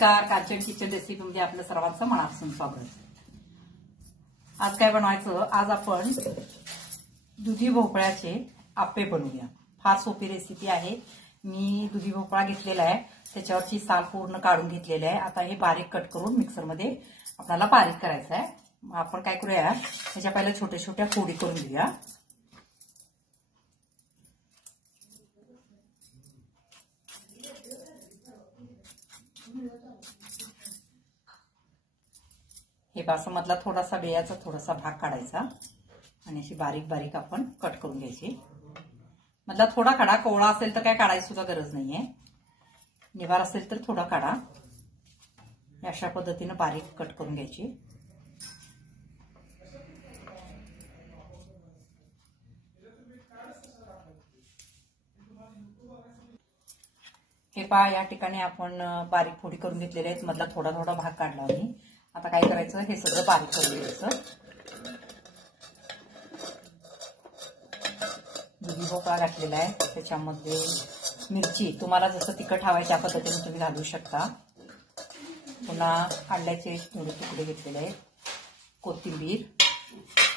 नमस्कार, Kanchan kitchen recipe मध्ये आपलं सर्वांचं मनापासून स्वागत. आज काय बनवायचं? आज आपण दुधी भोपळ्याचे आप्पे बनवूया. फार सोपी रेसिपी आहे. मी दुधी भोपळा घेतलेला आहे, त्याच्यावरची साल पूर्ण काढून घेतलेली आहे. आता हे बारीक कट करून मिक्सर मध्ये आपल्याला बारीक करायचं आहे. मग आपण काय करूया, त्याच्या पहिल्या छोट्या छोट्या फोडी करून घेऊया. हे बासमधला थोडासा बियाचा थोडासा भाग काढायचा आणि अशी बारीक बारीक आपण कट करून घ्यायची. मधला थोडा काढा, कोवळा असेल तर काय काढायची सुद्धा गरज नाहीये. निवार असेल तर थोडा काढा. अशा पद्धतीने बारीक कट करून घ्यायची. हे पहा, या ठिकाणी आपण बारीक फोडी करून घेतलेले आहेत. मधला थोडा थोडा भाग काढला मी. आता काय करायचं, हे सगळं बारीक करून घ्यायचं. दुधी भोपळा घातलेला आहे, त्याच्यामध्ये मिरची तुम्हाला जसं तिखट हवं आहे त्या पद्धतीने तुम्ही घालू शकता. पुन्हा अंड्याचे थोडे तुकडे घेतलेले आहेत, कोथिंबीर,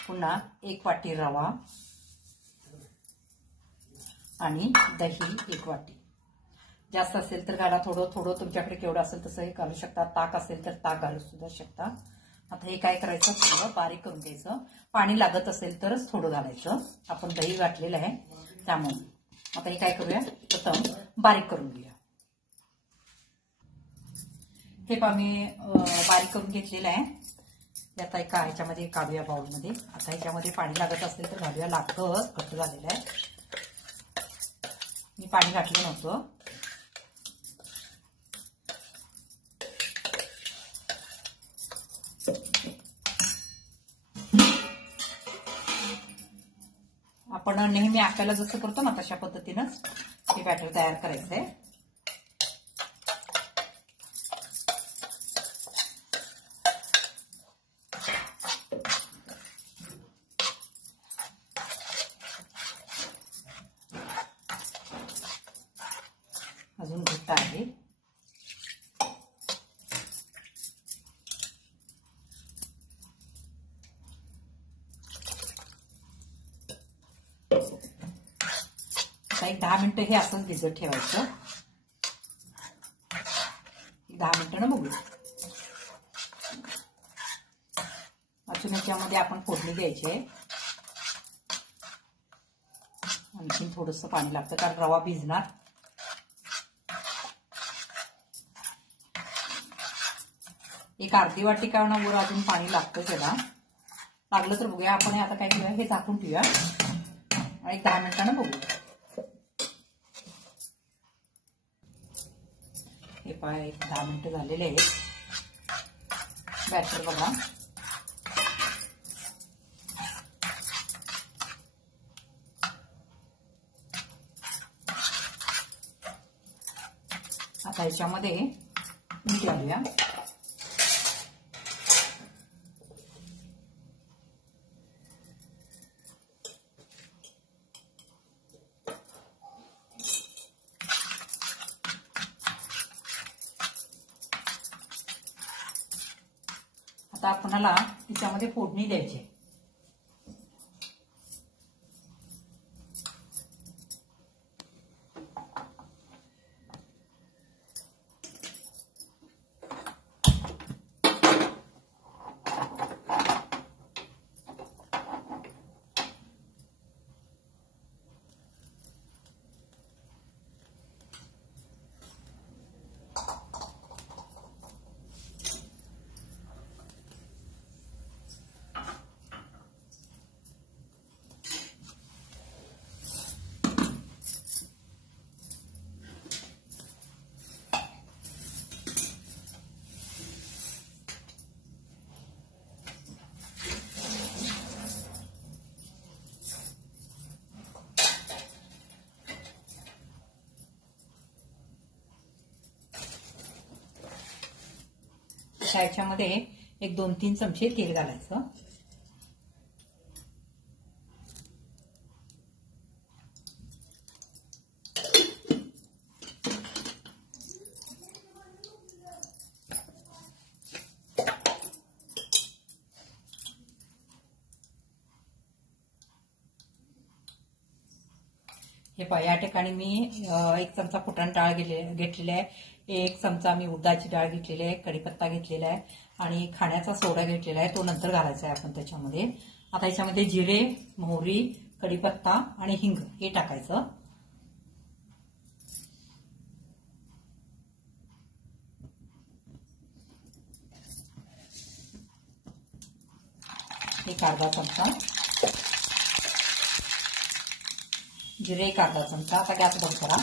पुन्हा 1 वाटी रवा आणि दही 1 वाटी. जास्त असेल तर घाला, थोडं थोडं तुमच्याकडे केवढं असेल तसं हे घालू शकता. ताक असेल तर ताक घालू सुद्धा शकता. आता हे काय करायचं, थोडं बारीक करून घ्यायचं. पाणी लागत असेल तरच थोडं घालायचं. आपण दही घातलेलं आहे त्यामुळे. आता हे काय करूया, प्रथम बारीक करून घेऊया. हे पहा, मी बारीक करून घेतलेलं आहे. आता एका ह्याच्यामध्ये काढूया बाउलमध्ये. आता ह्याच्यामध्ये पाणी लागत असेल तर घालूया. लागतं, घट्ट झालेलं आहे. मी पाणी घातलं नव्हतं. आपण नेहमी आप्याला जसं करतो ना तशा पद्धतीनंच हे बॅटर तयार करायचंय. अजून घट्ट आहे. एक 10 मिनिटं हे असंच भिजत ठेवायचं. 10 मिनिटांना बघू. अजून याच्यामध्ये आपण फोडणी द्यायची आहे. आणखी थोडंसं पाणी लागतं कारण रवा भिजणार. एक अर्धी वाटी का ना वर अजून पाणी लागतं त्याला. लागलं तर बघूया. आपण आता काय करूया, हे झाकून ठेवूया आणि 10 मिनिटांना बघू. हे पहा, 10 मिनिटं झालेले आहेत. बॅटर बघा. आता याच्यामध्ये मीठ घालूया. आता आपल्याला त्याच्यामध्ये फोडणी द्यायची. ह्याच्यामध्ये एक 2-3 चमचे तेल घालायचं. हे पहा, या ठिकाणी मी 1 चमचा फुटाण डाळ घेतलेली आहे, 1 चमचा मी उडदाची डाळ घेतलेली आहे, कढीपत्ता घेतलेला आहे आणि खाण्याचा सोडा घेतलेला आहे, तो नंतर घालायचा आहे आपण त्याच्यामध्ये. आता याच्यामध्ये जिरे, मोहरी, कढीपत्ता आणि हिंग हे टाकायचं. एक अर्धा चमचा जिरे, एक अर्धा चमचा. आता गॅस बंद करा.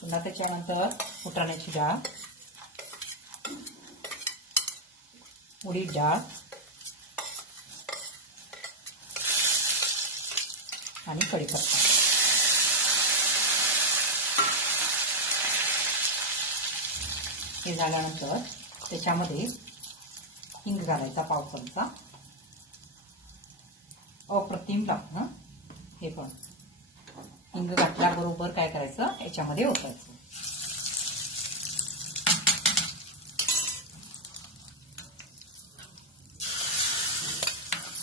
पुन्हा त्याच्यानंतर फुटाण्याची डाळ, उडीद डाळ आणि कढीपत्ता. हे झाल्यानंतर त्याच्यामध्ये हिंग घालायचा 1/2 चमचा. अप्रतिम लागतं हे पण. हिंग घातल्याबरोबर काय करायचं, याच्यामध्ये ओतायचं.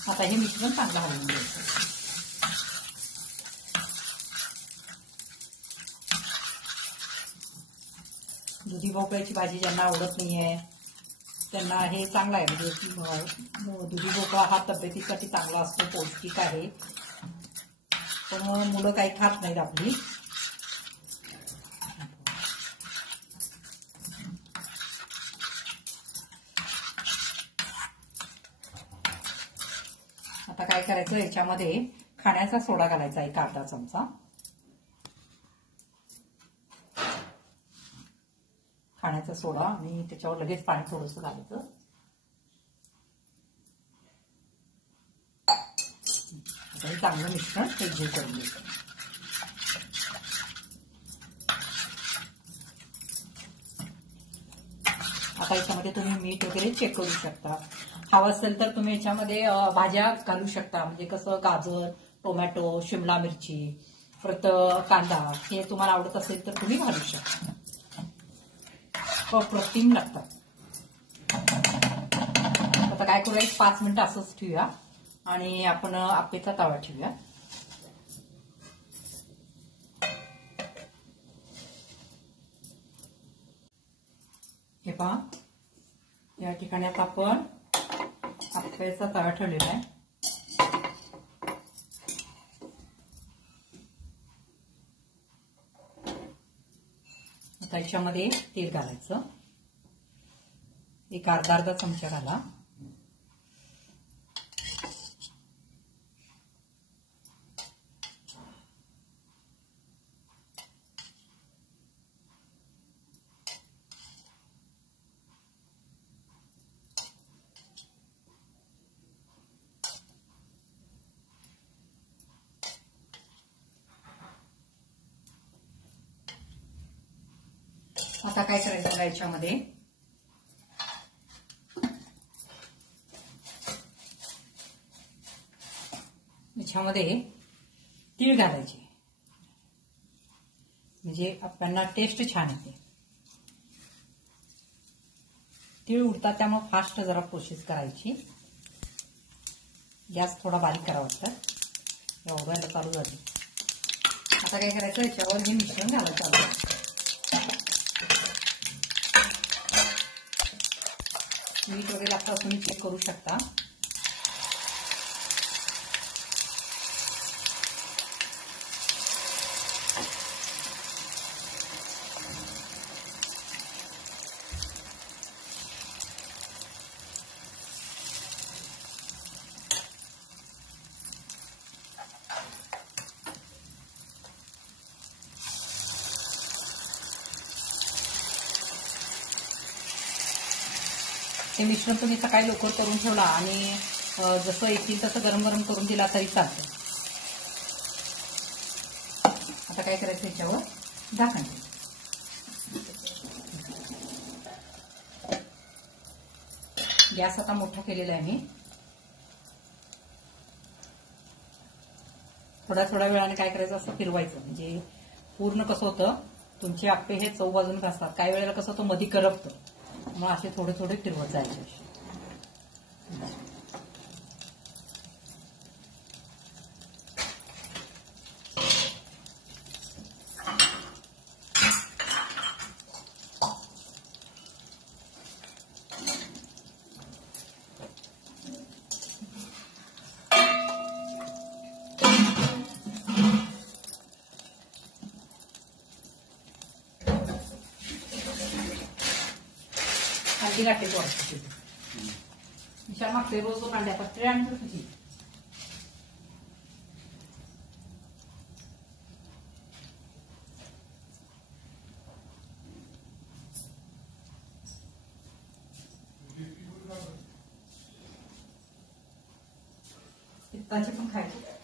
आता हे मिश्रण चांगलं हलवून घ्यायचं. दुधी भोपळ्याची भाजी ज्यांना आवडत नाहीये त्यांना हे चांगलं आहे. म्हणजे दुधी भोपळा हा तब्येतीसाठी चांगला असतो, पौष्टिक आहे. पण मुलं काही खात नाहीत आपली. आता काय करायचं, याच्यामध्ये खाण्याचा सोडा घालायचा 1 अर्धा चमचा. खाण्याचा सोडा आणि त्याच्यावर लगेच पाणी थोडंसं घालायचं. आता हे चांगलं मिश्रण एकजीव करून घ्यायचं. आता याच्यामध्ये तुम्ही मीठ वगैरे चेक करू शकता. हवं असेल तर तुम्ही याच्यामध्ये भाज्या घालू शकता. म्हणजे कसं, गाजर, टोमॅटो, शिमला मिरची, परत कांदा, हे तुम्हाला आवडत असेल तर तुम्ही घालू शकता. अप्रतिम लागतात. आता काय करूया, 5 मिनिटं असंच ठेवूया आणि आपण आप्पेचा तवा ठेवूया. हे पहा, या ठिकाणी आता आपण आप्पेचा तवा ठेवलेला आहे. आता याच्यामध्ये तेल घालायचं. एक अर्धा चमचा घाला. आता काय करायचं, याच्यामध्ये तीळ घालायचे. म्हणजे आपल्याला टेस्ट छान येते. तीळ उडतात त्यामुळे फास्ट जरा प्रोसेस करायची. गॅस थोडा बारीक करावा लागतात. एवढ्याला चालू झाली. आता काय करायचं, याच्यावर हे मिश्रण घालायचं. मीठ वगैरे लागतं तुम्ही चेक करू शकता. हे मिश्रण तुम्ही सकाळी लवकर करून ठेवला आणि जसं येतील तसं गरम गरम करून दिला तरी चालतं. आता काय करायचं, याच्यावर झाकण. गॅस आता मोठा केलेला आहे मी. थोड्या वेळाने काय करायचं, असं फिरवायचं. म्हणजे पूर्ण कसं होतं, तुमचे आप्पे हे चव बाजून असतात. काही वेळेला कसं होतं, मधी करपतं. मग असे थोडे फिरवत जायचे. गर्दी गाठे वाटते विशाल मागते रोज दोन अंड्या ट्रे आणि तुझी पित्ताची पण खायची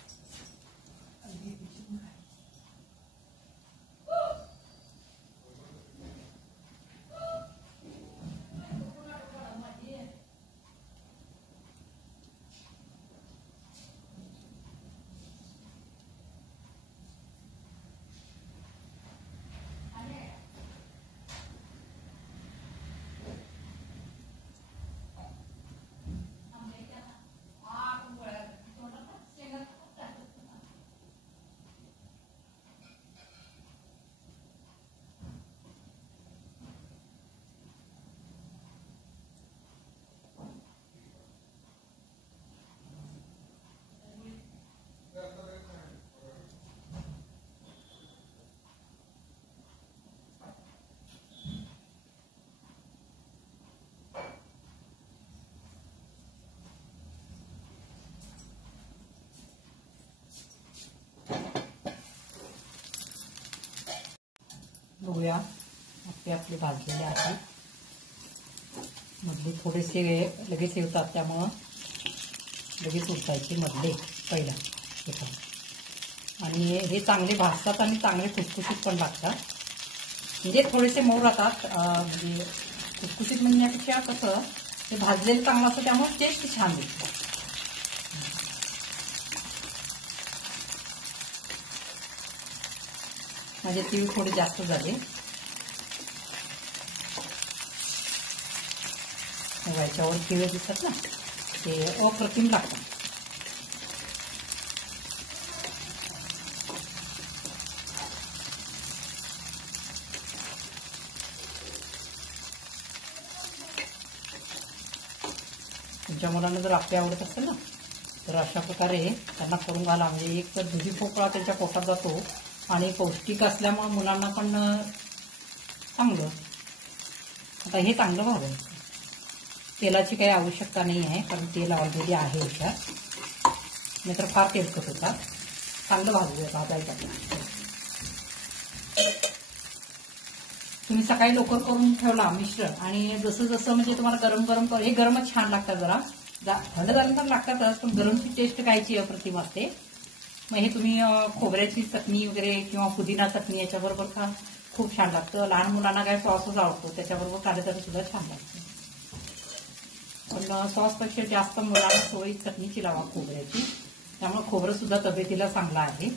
बघूया आपले भाजलेले आहेत मधले थोडेसे लगेच येतात त्यामुळं लगेच उठायचे मधले पहिला आणि हे चांगले भाजतात आणि चांगले खुसखुशीत पण लागतात म्हणजे थोडेसे मऊ राहतात म्हणजे खुसखुशीत म्हणण्यापेक्षा कसं ते भाजलेलं चांगलं असतं त्यामुळे टेस्ट छान दिसतं माझे तीळ थोडे जास्त झाले याच्यावर तीळ दिसतात ना ते अप्रतिम लागतात तुमच्या मुलांना जर आपले आवडत असेल ना तर अशा प्रकारे त्यांना करून घाला म्हणजे एक तर दुधी भोपळा त्यांच्या पोटात जातो आणि पौष्टिक असल्यामुळे मुलांना पण चांगलं आता हे चांगलं भाजायचं तेलाची काही आवश्यकता नाही आहे कारण तेल ऑलरेडी आहे याच्यात नाहीतर फार तेलकट होतात चांगलं भाजायचं तुम्ही सकाळी लवकर करून ठेवला मिश्रण आणि जसं जसं म्हणजे तुम्हाला गरम गरम हे गरमच छान लागतात जरा थंड झालं तर लागतातच पण गरमची टेस्ट कायची अप्रतिम असते मग हे तुम्ही खोबऱ्याची चटणी वगैरे किंवा पुदिना चटणी याच्याबरोबर खा खूप छान लागतं लहान मुलांना काय सॉसच आवडतो त्याच्याबरोबर खाल्लं तरी सुद्धा छान लागतं पण सॉसपेक्षा जास्त मुलांना सवयी चटणीची लावा खोबऱ्याची त्यामुळे खोबरं सुद्धा तब्येतीला चांगलं आहे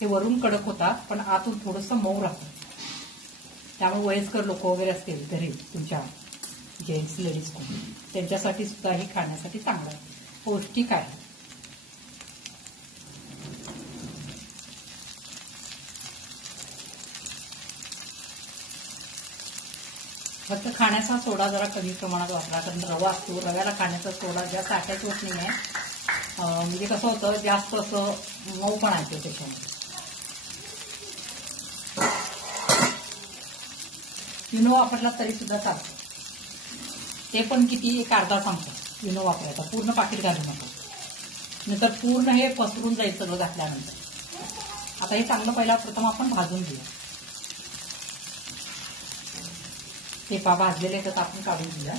हे वरून कडक होतात पण आतून थोडंसं मऊ राहतं त्यामुळे वयस्कर लोक वगैरे असतील घरी तुमच्या जेंट्स लेडीज कोणी त्यांच्यासाठी सुद्धा हे खाण्यासाठी चांगलं आहे पौष्टिक आहे फक्त खाण्याचा सोडा जरा कमी प्रमाणात वापरा कारण रवा असतो रव्याला खाण्याचा सोडा जास्त अटॅच होत नाही आहे म्हणजे कसं होतं जास्त असं मऊ पण आहे त्याच्यामध्ये युनो वापरला तरी सुद्धा चालतं ते पण किती एक अर्धा चमचा युनो वापरायचा पूर्ण पाकिट घालू नका नंतर पूर्ण हे पसरून जाईल सगळं घातल्यानंतर आता हे चांगलं पहिला प्रथम आपण भाजून घेऊ ते भाजलेले तर आपण काढून घेऊया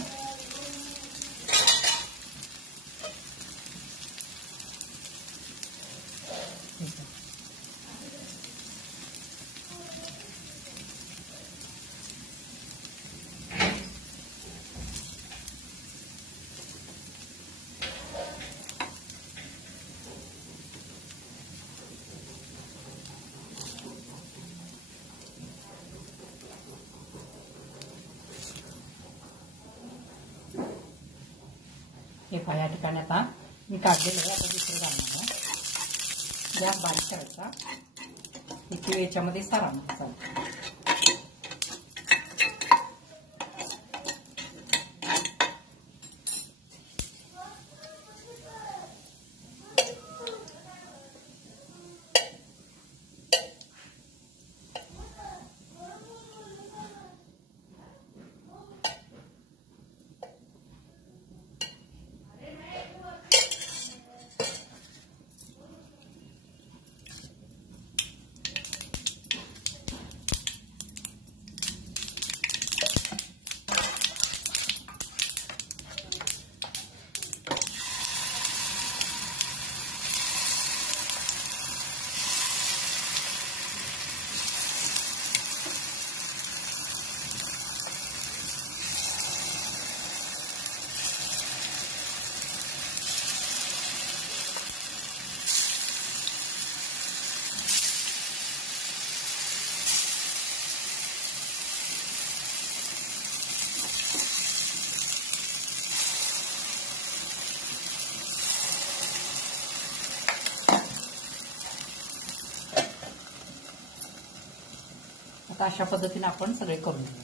हे पहा या ठिकाणी आता मी काढलेलं आहे आता दुसरं घालणार आहे गॅस बारीक करायचा इथे याच्यामध्ये सारा चालतो आता अशा पद्धतीने आपण सगळे करून घेऊ.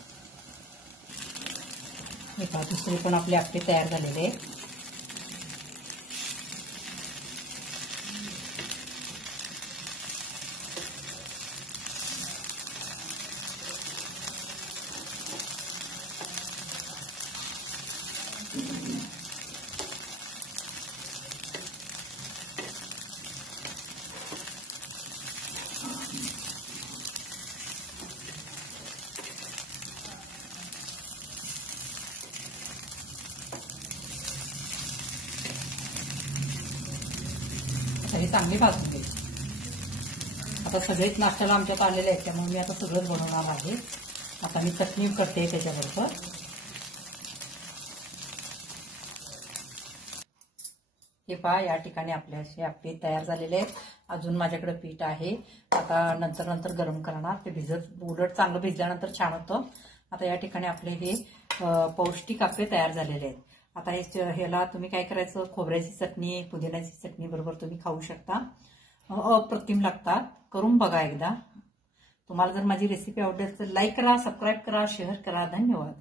हे पहा, दुसरे पण आपले आप्पे तयार झालेले आहेत. हे चांगली भाजून घ्यायची. आता सगळेच नाश्त्याला आमच्यात आलेले आहेत, त्यामुळे मी आता सगळंच बनवणार आहे. आता मी चटणी करते त्याच्याबरोबर. हे पहा, या ठिकाणी आपले असे आप्पे तयार झालेले आहेत. अजून माझ्याकडे पीठ आहे. आता नंतर गरम करणार. ते उलट चांगलं भिजल्यानंतर छान होतं. आता या ठिकाणी आपले हे पौष्टिक आप्पे तयार झालेले आहेत. आता ह्याला तुम्ही काय करायचं, खोबऱ्याची चटणी, पुदिन्याची चटणी बरोबर तुम्ही खाऊ शकता. अप्रतिम लागतात. करून बघा एकदा. तुम्हाला जर माझी रेसिपी आवडेल तर लाईक करा, सबस्क्राईब करा, शेअर करा. धन्यवाद.